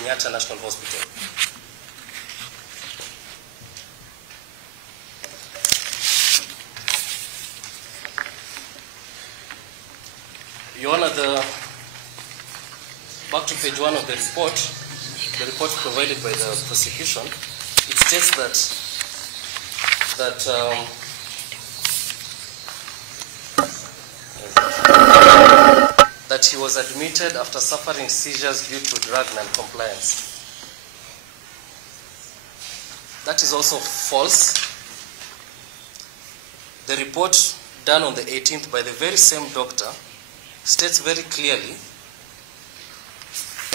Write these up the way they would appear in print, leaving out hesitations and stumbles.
Kenyatta National Hospital. Your Honor, back to page 1 of the report provided by the prosecution, it states that he was admitted after suffering seizures due to drug non-compliance. That is also false. The report done on the 18th by the very same doctor states very clearly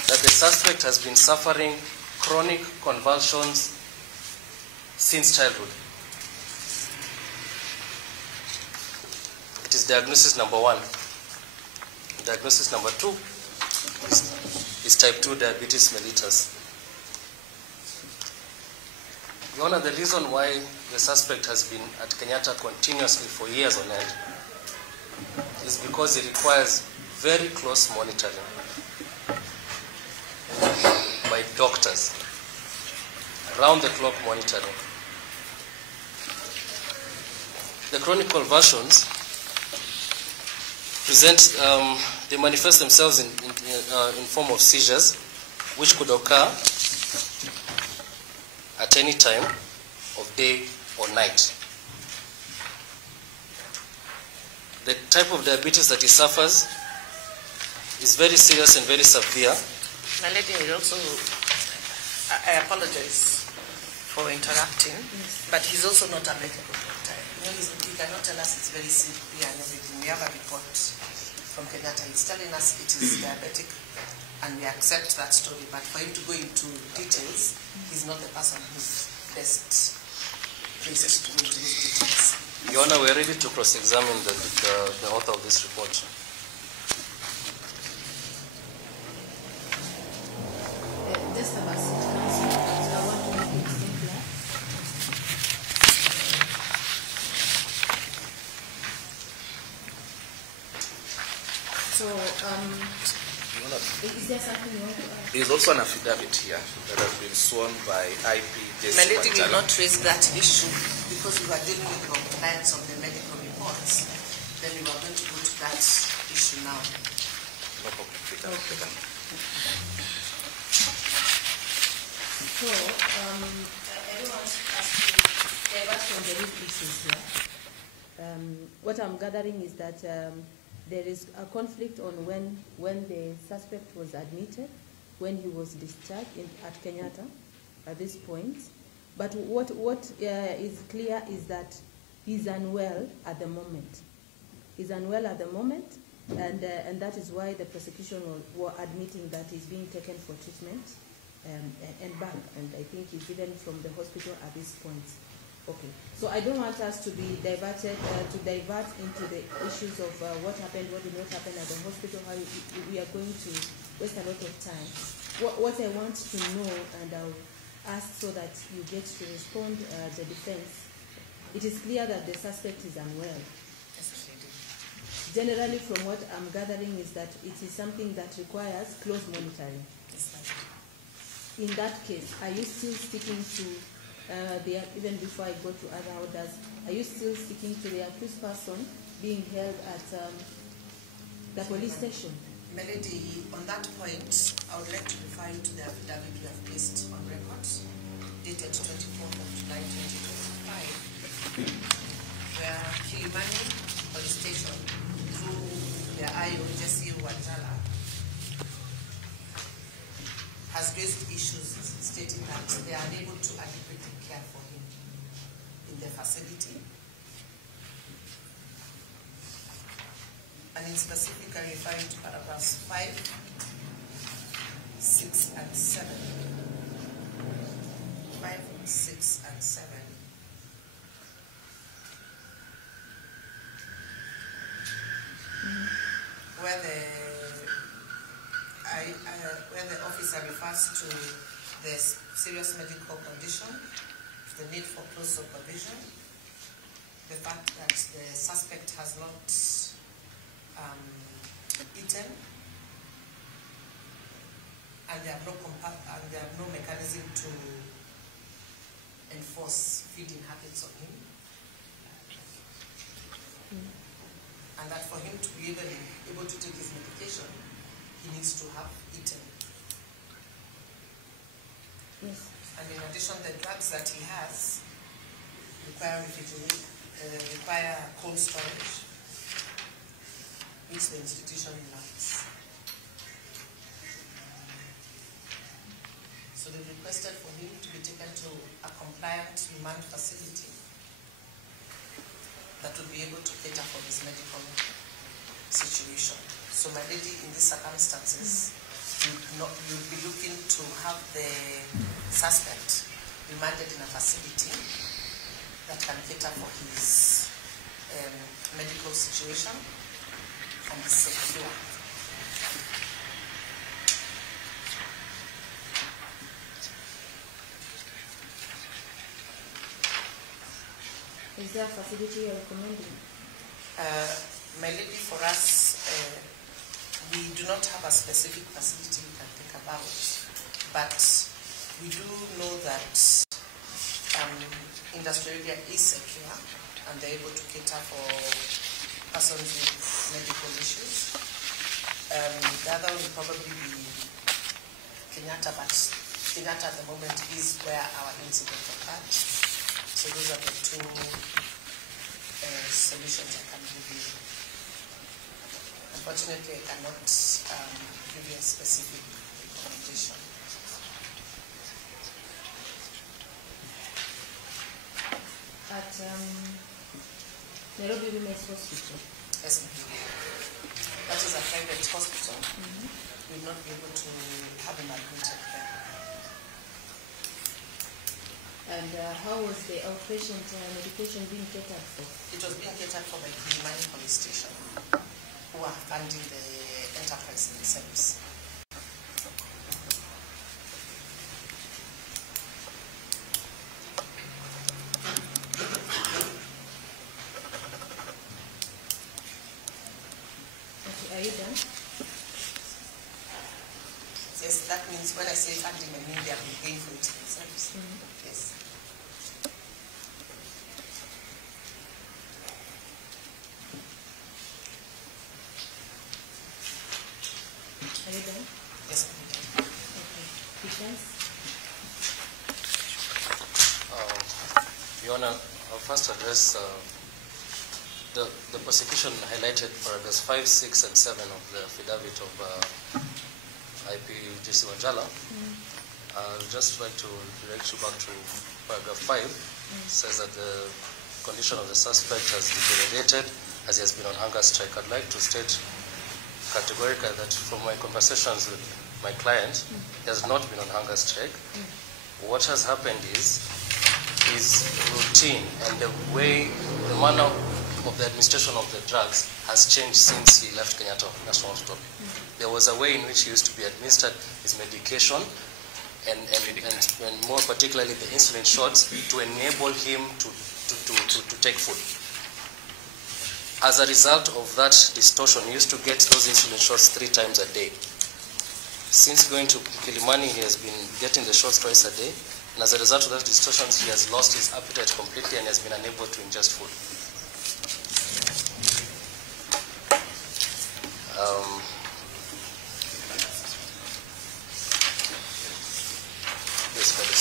that the suspect has been suffering chronic convulsions since childhood. It is diagnosis number 1. Diagnosis number 2 is type 2 diabetes mellitus. Your Honor, the reason why the suspect has been at Kenyatta continuously for years on end is because it requires very close monitoring by doctors, round-the-clock monitoring. The chronic convulsions present, they manifest themselves in form of seizures, which could occur at any time of day or night. The type of diabetes that he suffers is very serious and very severe. My lady, I apologize for interrupting, but he's also not a medical doctor. You know, he cannot tell us it's very severe and everything. We have a report from Kenyatta. He's telling us it is diabetic, and we accept that story. But for him to go into details, he's not the person who's best places to go into those details. Your Honor, we are ready to cross-examine the author of this report. Just about I want to make it simpler. So, is there something you want to add? There is also an affidavit here that has been sworn by IP. My lady will not raise that issue because we were dealing with compliance of the medical reports. Then we were going to go to that issue now. No problem. Okay. So, I don't want us to divert from the real issues here. What I'm gathering is that there is a conflict on when the suspect was admitted, when he was discharged at Kenyatta at this point. But what is clear is that he's unwell at the moment. He's unwell at the moment, and that is why the prosecution were admitting that he's being taken for treatment and back. And I think he's even from the hospital at this point. Okay, so I don't want us to be diverted, to divert into the issues of what happened, what did not happen at the hospital, how we are going to waste a lot of time. What I want to know, and I'll ask so that you get to respond, the defense, it is clear that the suspect is unwell. Generally, from what I'm gathering is that it is something that requires close monitoring. In that case, are you still sticking to even before I go to other orders, are you still sticking to the accused person being held at the police station? Melody, on that point, I would like to refer you to the affidavit we have placed on record, dated 24th of July 2025, where Kilimani Police Station, through their IO, Jesse Wanjala, has raised issues stating that they are unable to adequately care for him in the facility. And in specific, I refer you to paragraphs 5, 6, and 7. 5, 6, and 7. Where the officer refers to the serious medical condition, the need for close supervision, the fact that the suspect has not eaten, and they have no mechanism to enforce feeding habits on him. And that for him to be able to take his medication, he needs to have eaten. Yes. And in addition, the drugs that he has require cold storage, which the institution lacks. So they requested for him to be taken to a compliant remand facility that would be able to cater for his medical situation. So my lady, in these circumstances, you'll be looking to have the suspect remanded in a facility that can cater for his medical situation and be secure. Is there a facility you're recommending? My lady, for us, we do not have a specific facility we can think about, but we do know that industrial area is secure and they're able to cater for persons with medical issues. The other will probably be Kenyatta, but Kenyatta at the moment is where our incident occurred. So those are the two solutions I can give you. Unfortunately, I cannot give you a specific recommendation. At Nairobi Women's Hospital. Yes, ma'am. That is a private hospital. We will not be able to have him admitted there. And how was the outpatient medication being catered for? It was being catered for by the Mani police station, who are funding the enterprise themselves. Okay, are you done? Yes, that means when I say funding, I mean they are paying for it themselves. Yes. Are you done? Yes, ma'am. Okay. Defense? Your Honor, I'll first address the prosecution highlighted paragraphs 5, 6, and 7 of the affidavit of IPGC Wanjala. I'd just like to direct you back to paragraph 5. It says that the condition of the suspect has deteriorated as he has been on hunger strike. I'd like to state categorically that from my conversations with my client, he has not been on hunger strike. What has happened is his routine and the manner of the administration of the drugs has changed since he left Kenyatta National Hospital. There was a way in which he used to be administered his medication and more particularly the insulin shots to enable him to take food. As a result of that distortion, he used to get those insulin shots 3 times a day. Since going to Kilimani, he has been getting the shots twice a day, and as a result of that distortion, he has lost his appetite completely and has been unable to ingest food.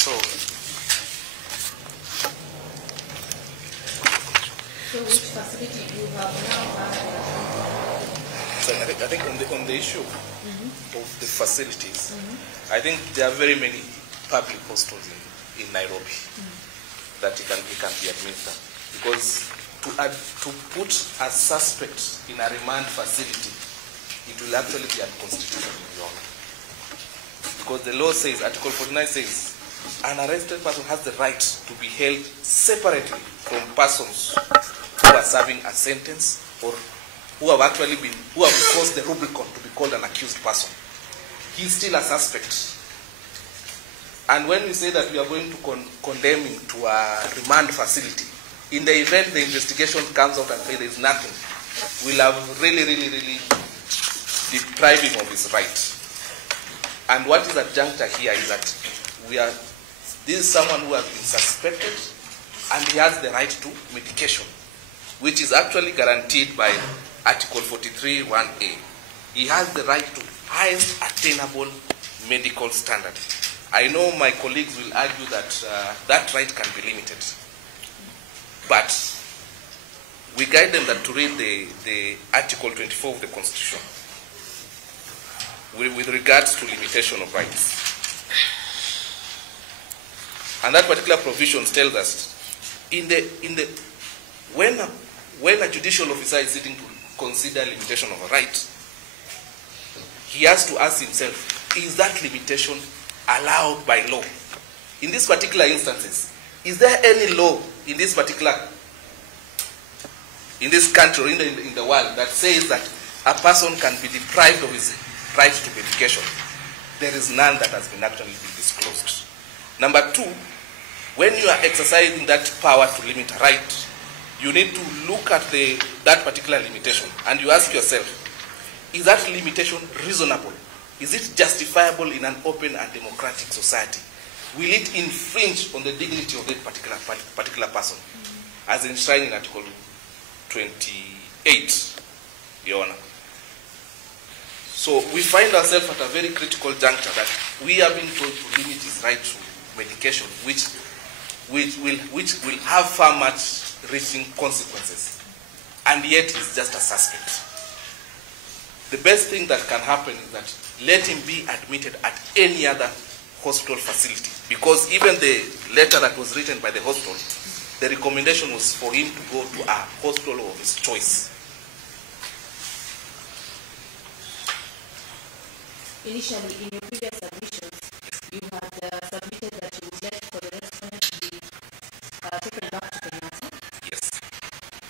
So which facility do you have now? So I think on the issue of the facilities, I think there are very many public hospitals in Nairobi that it can be administered. Because to put a suspect in a remand facility, it will actually be unconstitutional, Your Honor. Because the law says, Article 49 says, an arrested person has the right to be held separately from persons who are serving a sentence or who have crossed the Rubicon to be called an accused person. He is still a suspect. And when we say that we are going to condemn him to a remand facility, in the event the investigation comes out and says there is nothing, we'll have really deprived him of his right. And what is adjuncta here is that this is someone who has been suspected and he has the right to medication, which is actually guaranteed by Article 43(1)(a). He has the right to highest attainable medical standard. I know my colleagues will argue that that right can be limited, but we guide them that to read the Article 24 of the Constitution with regards to limitation of rights. And that particular provision tells us when a judicial officer is sitting to consider limitation of a right, he has to ask himself, is that limitation allowed by law? In these particular instances, is there any law in this country or in the world that says that a person can be deprived of his right to medication? There is none that has been actually disclosed. Number two, when you are exercising that power to limit a right, you need to look at that particular limitation and you ask yourself, is that limitation reasonable? Is it justifiable in an open and democratic society? Will it infringe on the dignity of that particular person, as enshrined in Article 28, Your Honor? So we find ourselves at a very critical juncture that we are being told to limit his right to medication, which will have far much reaching consequences, and yet he's just a suspect. The best thing that can happen is that let him be admitted at any other hospital facility, because even the letter that was written by the hospital, the recommendation was for him to go to a hospital of his choice. Initially, in your previous submissions, you had submitted that you would like for the respondent to be taken back to Kenyatta. Yes.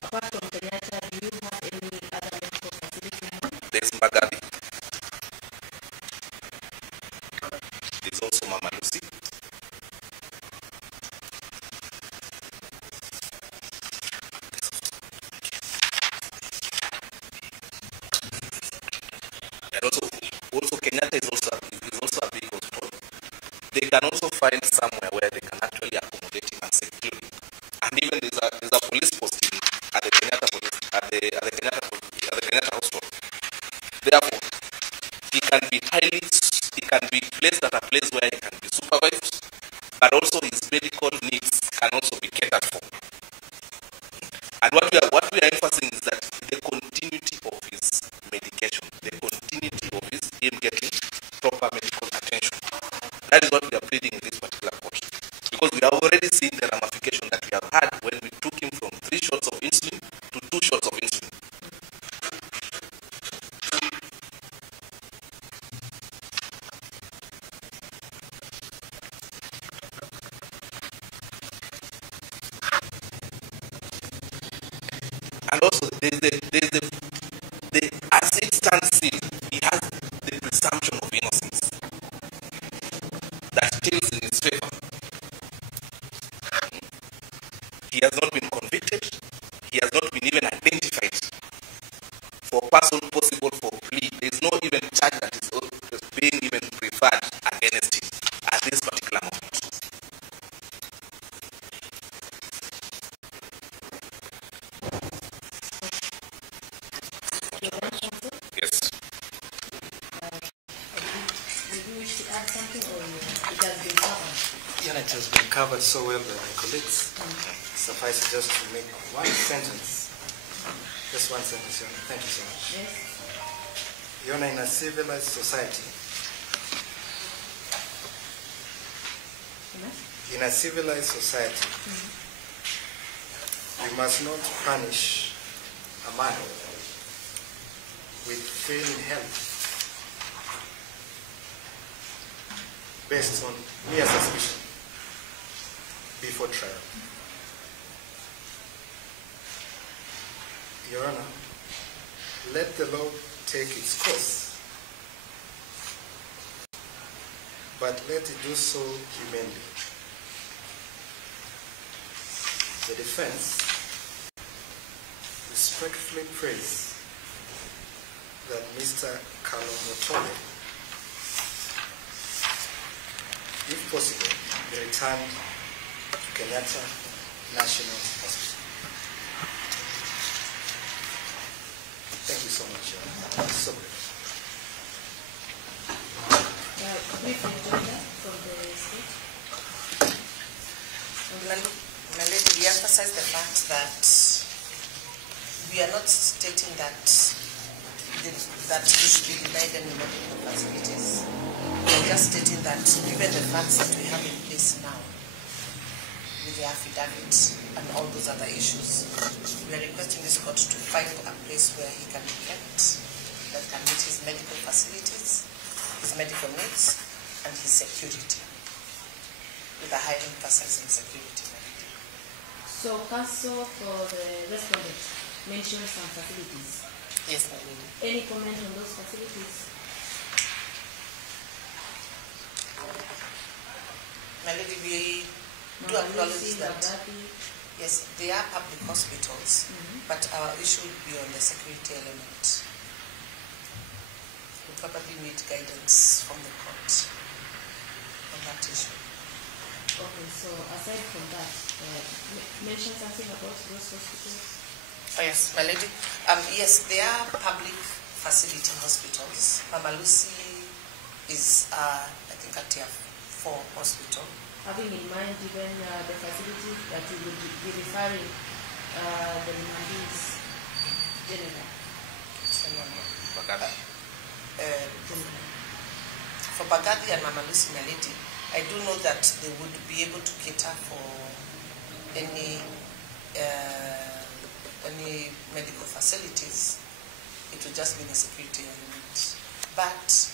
Apart from Kenyatta, do you have any other medical facility? There's Magadi. There's also Mama Lucy. And also Kenyatta is also a big hospital. They can also find somewhere where they can actually accommodate him and secure him. And even there's a police posting at the Kenyatta hospital. Therefore, he can be placed at a place where he can be supervised, but also his medical needs can also be catered for. And what we are emphasizing is that the continuity of his medication, the continuity of him getting proper medical attention. That is what we are pleading in this particular court. Because we have already seen the ramification that we have had when we took him from 3 shots of insulin to 2 shots of insulin. And also, as it stands still, he has the presumption of innocence that tilts in his favor. He has not been convicted. He has not been even identified for a person possible for plea. There is no even charge that is being even preferred against him at this particular moment. Yes. Would you wish to add something, or it has been covered? Yeah, it has been covered so well by my colleagues. Suffice it just to make one sentence. Just one sentence, Your Honor. Thank you so much. Yes. Your Honor, in a civilized society, you must not punish a man with failing health based on mere suspicion before trial. Your Honor, let the law take its course, but let it do so humanely. The defense respectfully prays that Mr. Kalomotole if possible, be returned to Kenyatta National Hospital. Thank you so much. So good. Brief agenda from the state. My lady, we emphasize the fact that we are not stating that that he should be denied any medical facilities. We are just stating that given the facts that we have in place now, with the affidavit and all those other issues, we are requesting this court to find a place where he can be kept that can meet his medical facilities, his medical needs, and his security, with a high emphasis on security. So, counsel for the respondent mentioned some facilities. Yes, my lady. Any comment on those facilities? My lady, we do acknowledge that, yes, they are public hospitals, but our issue would be on the security element. We probably need guidance from the court on that issue. Okay, so aside from that, mention something about those hospitals? Oh, yes, my lady. Yes, they are public facility hospitals. Mama Lucy is, I think, a tier 4 hospital. Having in mind even the facility that you will be referring the Mandis General. For Bagadi and Mama Lucy, my lady, I do know that they would be able to cater for any medical facilities. It would just be the security element. But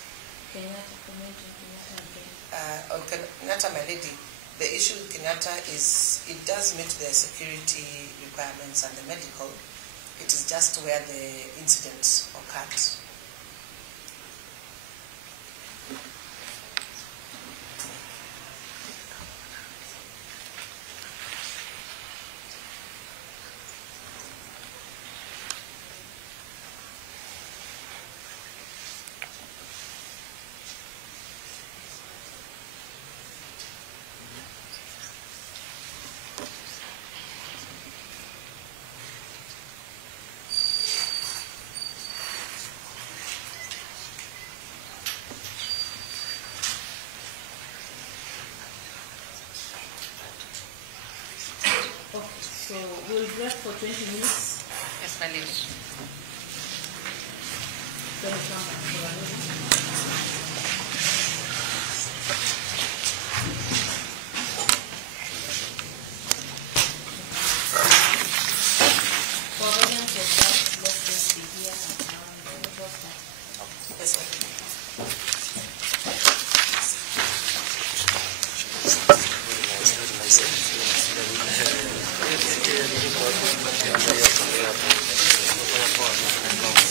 on Kenyatta, my lady, the issue with Kenyatta is it does meet the security requirements and the medical. It is just where the incident occurred. So we'll break for 20 minutes. Yes, my lady. Then we come back to our meeting. For avoidance of that, let's just be here and then we'll start. Yes, my lady. Yeah.